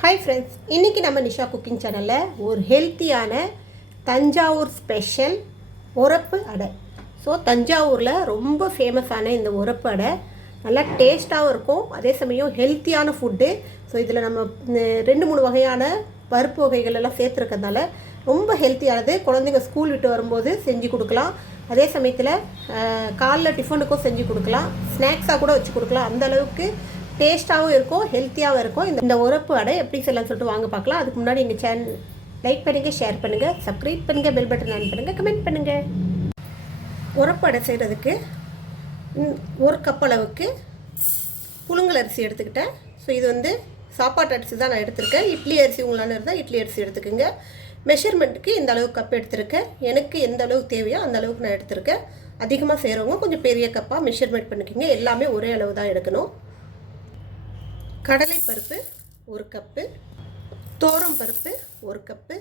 Hi friends, இன்றைக்கி நம்ம Nisha cooking சேனலில் ஒரு ஹெல்த்தியான தஞ்சாவூர் ஸ்பெஷல் உரப்பு அடை. ஸோ தஞ்சாவூரில் ரொம்ப ஃபேமஸான இந்த உரப்பு அடை நல்லா டேஸ்ட்டாகவும் இருக்கும், அதே சமயம் ஹெல்த்தியான ஃபுட்டு. ஸோ இதில் நம்ம 2-3 வகையான பருப்பு வகைகள் எல்லாம் சேர்த்துருக்கிறதுனால ரொம்ப ஹெல்த்தியானது. குழந்தைங்க ஸ்கூல் விட்டு வரும்போது செஞ்சு கொடுக்கலாம், அதே சமயத்தில் காலைல டிஃபனுக்கும் செஞ்சு கொடுக்கலாம், ஸ்நாக்ஸாக கூட வச்சு கொடுக்கலாம். அந்தளவுக்கு டேஸ்ட்டாகவும் இருக்கும், ஹெல்த்தியாகவும் இருக்கும். இந்த உரப்பு அடை எப்படி செய்யலாம்னு சொல்லிட்டு வாங்க பார்க்கலாம். அதுக்கு முன்னாடி எங்கள் சேனல் லைக் பண்ணுங்கள், ஷேர் பண்ணுங்கள், சப்ஸ்கிரைப் பண்ணுங்கள், பெல் பட்டன் ஆன் பண்ணுங்கள், கமெண்ட் பண்ணுங்கள். உரப்பு அடை செய்கிறதுக்கு 1 கப் அளவுக்கு புழுங்கல் அரிசி எடுத்துக்கிட்டேன். ஸோ இது வந்து சாப்பாட்டு அரிசி தான் நான் எடுத்திருக்கேன். இட்லி அரிசி உங்களால் இருந்தால் இட்லி அரிசி எடுத்துக்கோங்க. மெஷர்மெண்ட்டுக்கு இந்த அளவுக்கு கப் எடுத்திருக்கேன். எனக்கு எந்த அளவுக்கு தேவையோ அந்த அளவுக்கு நான் எடுத்திருக்கேன். அதிகமாக செய்கிறவங்க கொஞ்சம் பெரிய கப்பாக மெஷர்மெண்ட் பண்ணிக்கோங்க. எல்லாமே ஒரே அளவு தான் எடுக்கணும். கடலை பருப்பு 1 கப்பு, தோரம் பருப்பு 1 கப்பு,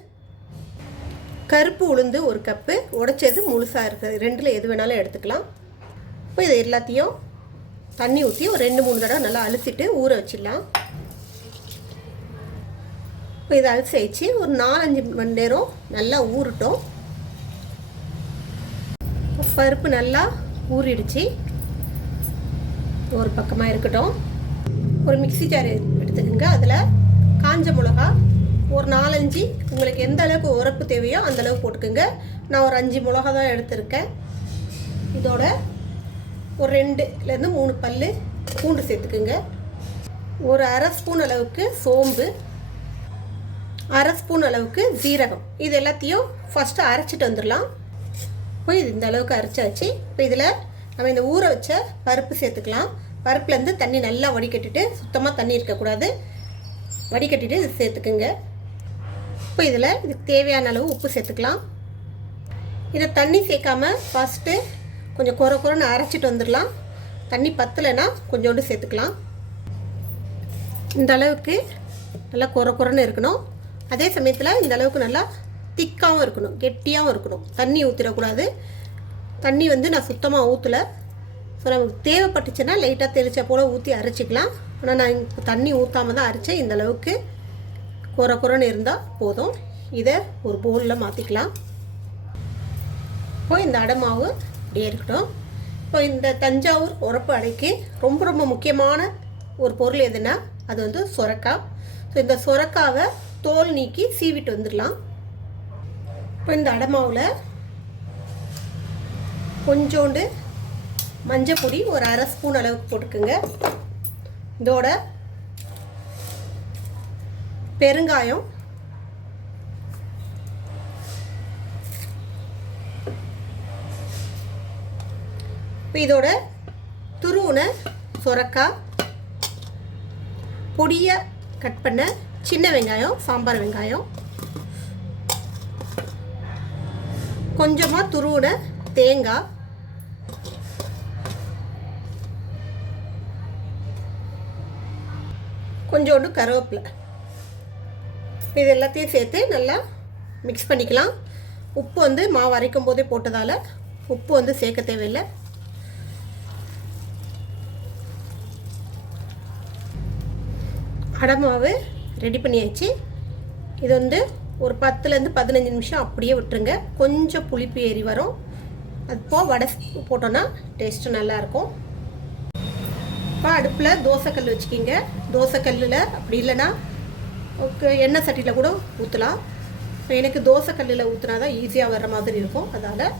கருப்பு உளுந்து 1 கப்பு, உடைச்சது முழுசாக இருக்குது, 2ல் எது வேணாலும் எடுத்துக்கலாம். இப்போ இதை எல்லாத்தையும் தண்ணி ஊற்றி ஒரு 2-3 தடவை நல்லா அலசிட்டு ஊற வச்சிடலாம். இப்போ இதை அலசி வச்சு ஒரு 4-5 மணி நேரம் நல்லா ஊறட்டும். பருப்பு நல்லா ஊறிடுச்சு, ஒரு பக்கமாக இருக்கட்டும். ஒரு மிக்ஸி ஜார் எடுத்துக்கோங்க. அதில் காஞ்ச மிளகா ஒரு 4-5, உங்களுக்கு எந்த அளவுக்கு உரப்பு தேவையோ அந்த அளவுக்கு போட்டுக்கோங்க. நான் ஒரு 5 மிளகா தான் எடுத்திருக்கேன். இதோட ஒரு 2-3 பல் பூண்டு சேர்த்துக்குங்க. ஒரு 1/2 ஸ்பூன் அளவுக்கு சோம்பு, 1/2 ஸ்பூன் அளவுக்கு ஜீரகம். இது எல்லாத்தையும் ஃபஸ்ட்டு அரைச்சிட்டு வந்துடலாம். இப்போ இது இந்த அளவுக்கு அரைச்சாச்சு. இப்போ இதில் நம்ம இந்த ஊற வச்ச பருப்பு சேர்த்துக்கலாம். பருப்புலேருந்து தண்ணி நல்லா வடிகட்டிட்டு, சுத்தமாக தண்ணி இருக்கக்கூடாது, வடிகட்டிட்டு இது சேர்த்துக்குங்க. இப்போ இதில் இதுக்கு தேவையான அளவு உப்பு சேர்த்துக்கலாம். இதை தண்ணி சேர்க்காம ஃபஸ்ட்டு கொஞ்சம் குறைன்னு அரைச்சிட்டு வந்துடலாம். தண்ணி பத்தலைன்னா கொஞ்சோண்டு சேர்த்துக்கலாம். இந்த அளவுக்கு நல்லா குறைன்னு இருக்கணும். அதே சமயத்தில் இந்த அளவுக்கு நல்லா திக்காகவும் இருக்கணும், கெட்டியாகவும் இருக்கணும். தண்ணி ஊற்றிடக்கூடாது. தண்ணி வந்து நான் சுத்தமாக ஊற்றலை. ஸோ நமக்கு தேவைப்பட்டுச்சுன்னா லைட்டாக தெளிச்சா போல் ஊற்றி அரைச்சிக்கலாம். ஆனால் நான் இப்போ தண்ணி ஊற்றாமல் தான் அரைச்சேன். இந்த அளவுக்கு குறைன்னு இருந்தால் போதும். இதை ஒரு பவுலில் மாற்றிக்கலாம். இப்போ இந்த அடை மாவு அப்படியே இருக்கட்டும். இப்போ இந்த தஞ்சாவூர் உரப்பு அடைக்கு ரொம்ப முக்கியமான ஒரு பொருள் எதுனா அது வந்து சொரக்காய். ஸோ இந்த சொரக்காவை தோல் நீக்கி சீவிட்டு வந்துடலாம். இப்போ இந்த அடை மாவில் கொஞ்சோண்டு மஞ்சள் பொடி ஒரு 1/2 ஸ்பூன் அளவுக்கு போட்டுக்குங்க. இதோட பெருங்காயம், இப்போ இதோட துருவுன சொரக்காய், பொடியை கட் பண்ண சின்ன வெங்காயம், சாம்பார் வெங்காயம், கொஞ்சமாக துருவுன தேங்காய், கொஞ்சோண்டு கருவேப்பிலை. இது எல்லாத்தையும் சேர்த்து நல்லா மிக்ஸ் பண்ணிக்கலாம். உப்பு வந்து மாவு அரைக்கும் போதே போட்டதால் உப்பு வந்து சேர்க்க தேவையில்லை. அடை மாவு ரெடி பண்ணியாச்சு. இது வந்து ஒரு 10-15 நிமிஷம் அப்படியே விட்டுருங்க. கொஞ்சம் புளிப்பு ஏறி வரும். அப்போ வடை போட்டோன்னா டேஸ்ட்டு நல்லாயிருக்கும். இப்போ அடுப்பில் தோசைக்கல் வச்சுக்கிங்க. தோசைக்கல்லில் அப்படி இல்லைன்னா எண்ணெய் சட்டியில் கூட ஊற்றலாம். எனக்கு தோசைக்கல்லில் ஊற்றினா தான் ஈஸியாக வர்ற மாதிரி இருக்கும். அதனால்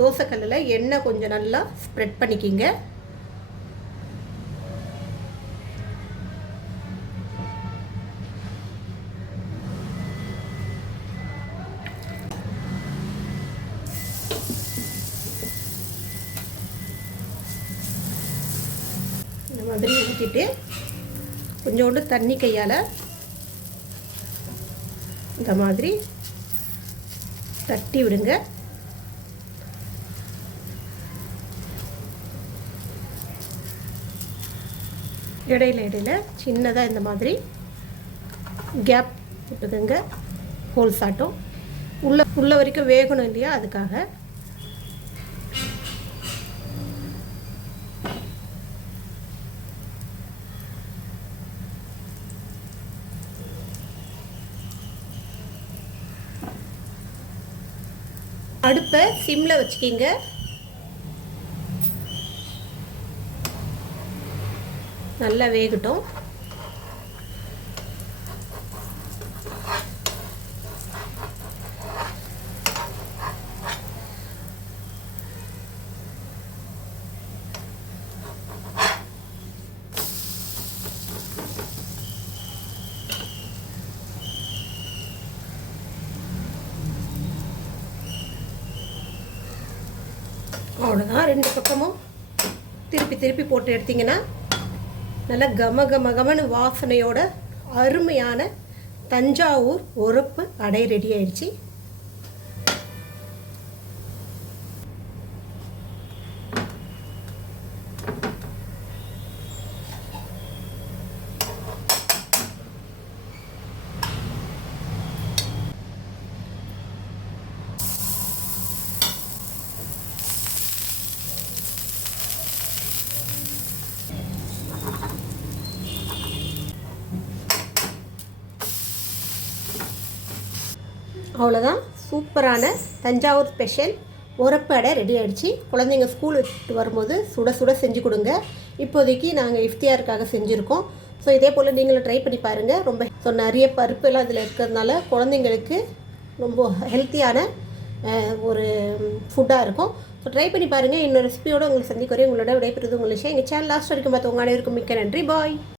தோசைக்கல்லில் எண்ணெய் கொஞ்சம் நல்லா ஸ்ப்ரெட் பண்ணிக்கிங்க. இந்த மாதிரி ஊற்றிட்டு கொஞ்சோண்டு தண்ணி கையால் இந்த மாதிரி தட்டி விடுங்க. இடையில சின்னதாக இந்த மாதிரி கேப் விட்டுதுங்க. ஹோல்ஸ் ஆட்டும் உள்ள வரைக்கும் வேகணும் இல்லையா, அதுக்காக. அடுப்பை சிம்மில் வச்சுக்கிங்க. நல்லா வேகட்டும். அவ்வளோதான். 2 பக்கமும் திருப்பி போட்டு எடுத்திங்கன்னா நல்லா கமன்னு வாசனையோட அருமையான தஞ்சாவூர் உரப்பு அடை ரெடி ஆயிடுச்சு. அவ்வளோதான். சூப்பரான தஞ்சாவூர் ஸ்பெஷல் உரப்பு அடை ரெடி ஆகிடுச்சு. குழந்தைங்க ஸ்கூல் விட்டு வரும்போது சுட சுட செஞ்சு கொடுங்க. இப்போதைக்கு நாங்கள் இஃப்தியாருக்காக செஞ்சுருக்கோம். ஸோ இதே போல் நீங்களும் ட்ரை பண்ணி பாருங்கள். நிறைய பருப்பு எல்லாம் இதில் இருக்கிறதுனால குழந்தைங்களுக்கு ரொம்ப ஹெல்த்தியான ஒரு ஃபுட்டாக இருக்கும். ஸோ ட்ரை பண்ணி பாருங்கள். இன்னொரு ரெசிபியோடு உங்களுக்கு சந்திக்கிறேன். உங்களோட விடைபெறுவது உங்கள் விஷயம். எங்கள் சேனல் லாஸ்ட் வரைக்கும் பார்த்து உங்கள் அனைவருக்கும் மிக்க நன்றி. பாய்.